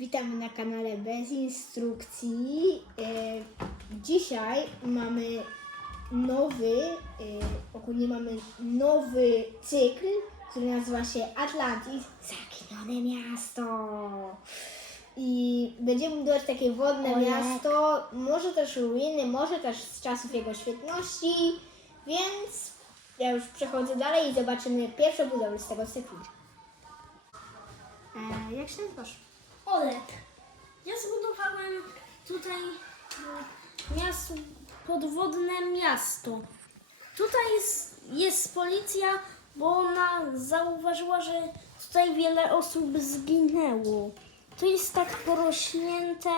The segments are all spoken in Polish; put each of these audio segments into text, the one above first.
Witamy na kanale Bez Instrukcji. E, Dzisiaj mamy nowy, e, ogólnie mamy nowy cykl, który nazywa się Atlantis Zaginione Miasto. I będziemy budować takie wodne miasto, może też ruiny, może też z czasów jego świetności, więc ja już przechodzę dalej i zobaczymy pierwsze budowle z tego cyklu. E, jak się nazywasz? Olek. Ja zbudowałem tutaj e, miasto, podwodne miasto. Tutaj jest, jest policja, bo ona zauważyła, że tutaj wiele osób zginęło. To jest tak porośnięte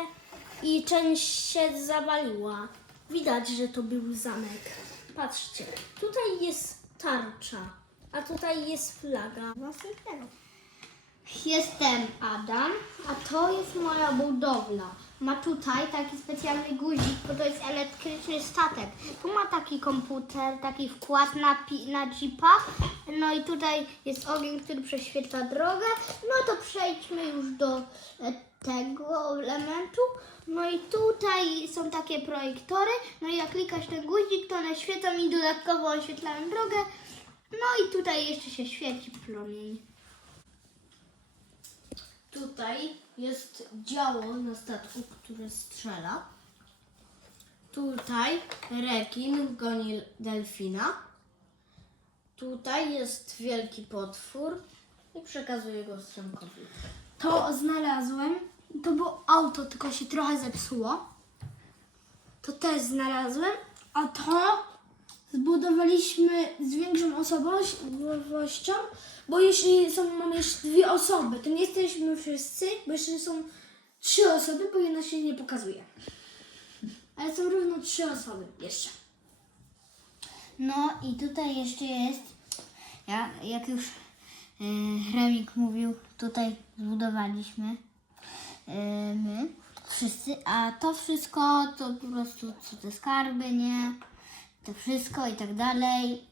i część się zawaliła. Widać, że to był zamek. Patrzcie, tutaj jest tarcza, a tutaj jest flaga. Następnego. Jestem Adam, a to jest moja budowla. Ma tutaj taki specjalny guzik, bo to jest elektryczny statek. Tu ma taki komputer, taki wkład na, na jeepa. No i tutaj jest ogień, który prześwietla drogę. No to przejdźmy już do e, tego elementu. No i tutaj są takie projektory. No i jak klikasz ten guzik, to one świecą i dodatkowo oświetlają drogę. No i tutaj jeszcze się świeci płomień. Tutaj jest działo na statku, które strzela. Tutaj rekin goni delfina. Tutaj jest wielki potwór i przekazuje go strzemkowi. To znalazłem. To było auto, tylko się trochę zepsuło. To też znalazłem. A to zbudowaliśmy z większą osobowością, bo jeśli są, mamy jeszcze dwie osoby, to nie jesteśmy wszyscy, bo jeszcze są trzy osoby, bo jedna się nie pokazuje. Ale są równo trzy osoby jeszcze. No i tutaj jeszcze jest, ja, jak już e, Remik mówił, tutaj zbudowaliśmy e, my wszyscy, a to wszystko to po prostu co te skarby, nie? To wszystko i tak dalej.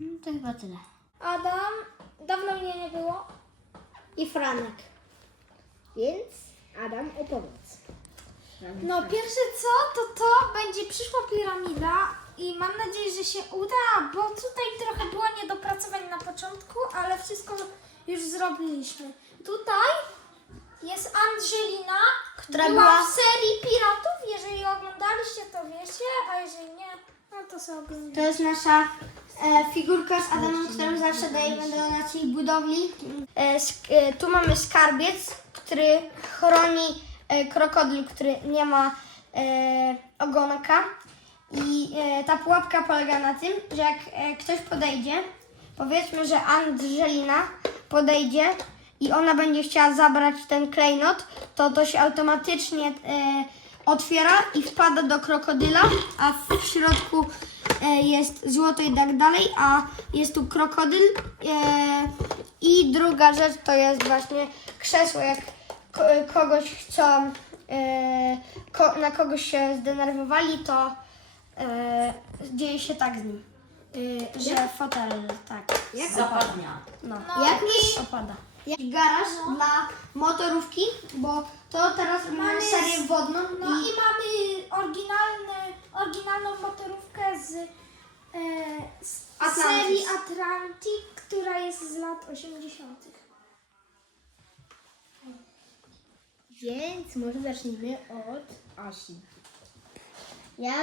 No to chyba tyle. Adam, dawno mnie nie było. I Franek. Więc Adam opowiedz. No pierwsze co, to to będzie przyszła piramida i mam nadzieję, że się uda, bo tutaj trochę było niedopracowań na początku, ale wszystko już zrobiliśmy. Tutaj jest Angelina, która była była- w serii Piratów. Jeżeli oglądaliście, to wiecie, a jeżeli nie, to sobie To jest nasza e, figurka z Adamem, którą zawsze dajemy do naszej budowli. E, sk- e, tu mamy skarbiec, który chroni e, krokodyl, który nie ma e, ogonka. I e, ta pułapka polega na tym, że jak e, ktoś podejdzie, powiedzmy, że Angelina podejdzie i ona będzie chciała zabrać ten klejnot, to to się automatycznie e, otwiera i wpada do krokodyla, a w środku e, jest złoto i tak dalej, a jest tu krokodyl. E, I druga rzecz to jest właśnie krzesło, jak ko, kogoś chcą, e, ko, na kogoś się zdenerwowali, to e, dzieje się tak z nim. E, że fotel, tak. Zapadnia. No. Jak mi Opada. Garaż No. dla motorówki, bo to teraz mamy serię wodną No i i mamy oryginalny, oryginalną motorówkę z, e, z Atlantis. serii Atlantic, która jest z lat 80. Więc może zacznijmy od Asi. Ja,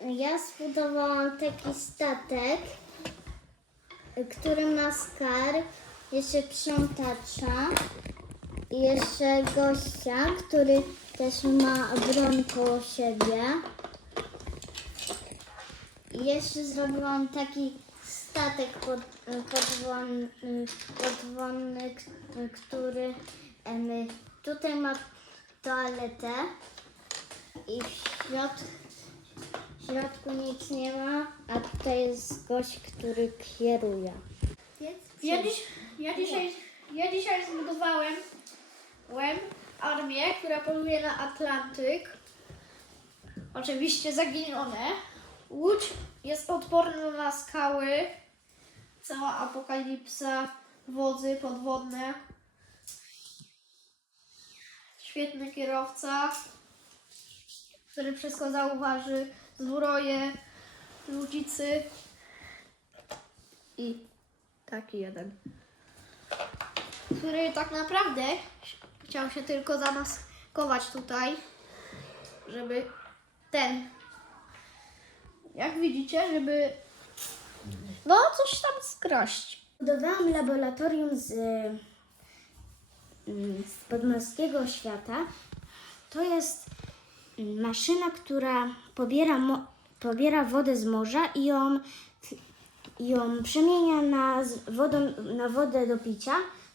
ja zbudowałam taki statek, który ma skarb, jeszcze sprzątacza i jeszcze gościa, który też ma broń koło siebie. I jeszcze zrobiłam taki statek pod, który em, tutaj ma toaletę i w środku w środku nic nie ma, a tutaj jest gość, który kieruje. Ja, dzisiaj, ja dzisiaj zbudowałem łem, armię, która poluje na Atlantyk. Oczywiście zaginione. Łódź jest odporna na skały. Cała apokalipsa, wodzy podwodne. świetny kierowca, który wszystko zauważy, zbroje, ludzicy i taki jeden, który tak naprawdę chciał się tylko zamaskować tutaj, żeby ten, jak widzicie, żeby no coś tam skraść. Budowałam laboratorium z, mm, z podmorskiego świata. To jest maszyna, która pobiera, pobiera wodę z morza i ją, ją przemienia na, wodą, na wodę do picia.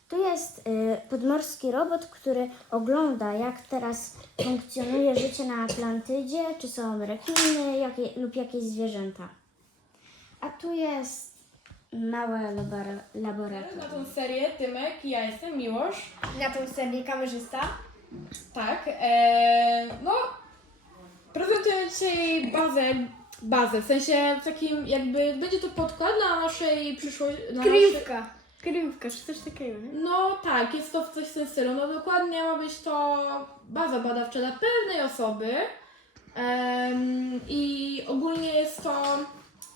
To jest y, podmorski robot, który ogląda, jak teraz funkcjonuje życie na Atlantydzie, czy są rekiny jakie, lub jakieś zwierzęta. A tu jest małe labora- laboratorium. Na tą serię Tymek i ja jestem Miłosz. Na tą serię kamerzysta. Tak. E, no, prezentuję dzisiaj bazę, bazę, w sensie takim jakby, będzie to podkład dla naszej przyszłości. naszej- Kryjówka. Czy coś takiego, nie? No tak, jest to coś w tym stylu. No dokładnie ma być to baza badawcza dla pewnej osoby. Em, I ogólnie jest to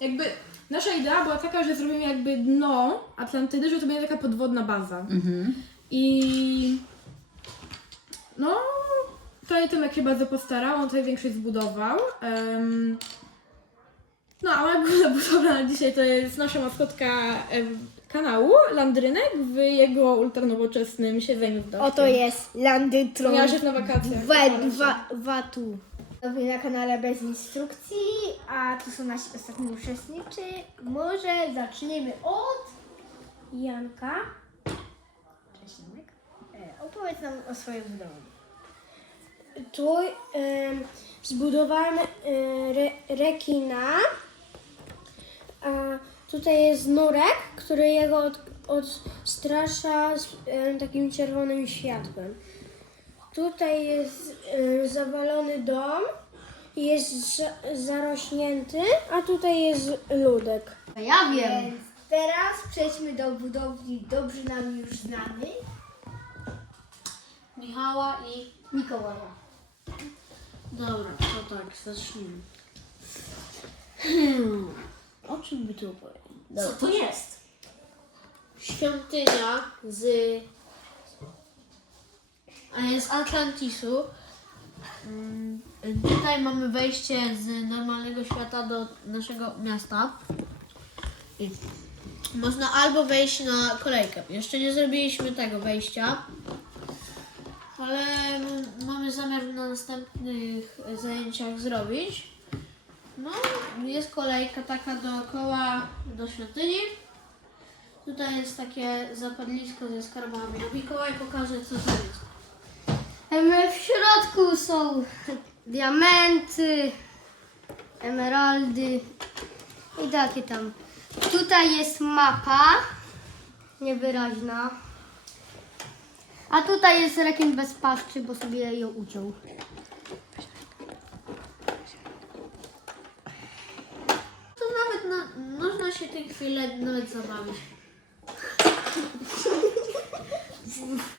jakby. Nasza idea była taka, że zrobimy jakby dno Atlantydy, że to będzie taka podwodna baza. I no, tutaj Tymek się bardzo postarał, on tutaj większość zbudował. Em, no, a moja główna budowla na dzisiaj to jest nasza maskotka em, kanału, Landrynek, w jego ultranowoczesnym siedzeniu w domu. Oto jest Landytron. Jest na wakacjach. Wa, wa, watu. Na kanale bez instrukcji, a tu są nasi ostatni uczestnicy. Może zaczniemy od Janka. Cześć Janek. E, opowiedz nam o swojej budowie. Tu em, zbudowałem e, re, rekina. Tutaj jest nurek, który jego od, odstrasza z em, takim czerwonym światłem. Tutaj jest em, zawalony dom jest za, zarośnięty, a tutaj jest ludek. Ja wiem. Więc teraz przejdźmy do budowli dobrze nam już znanej. Michała i Mikołaja. Dobra, to tak, zacznijmy. Hmm. O czym by tu opowiedzieć? Co to jest? Świątynia z... A jest Atlantisu. Mm, Tutaj mamy wejście z normalnego świata do naszego miasta. I można albo wejść na kolejkę. Jeszcze nie zrobiliśmy tego wejścia. Ale m- mamy zamiar na następnych zajęciach zrobić. No, jest kolejka taka dookoła do świątyni. Tutaj jest takie zapadlisko ze skarbami. A Mikołaj pokaże co to jest. W środku są diamenty, emeraldy i takie tam. Tutaj jest mapa niewyraźna. A tutaj jest rekin bez paszczy, bo sobie ją uciął. To nawet na, można się tej chwilę nawet zabawić.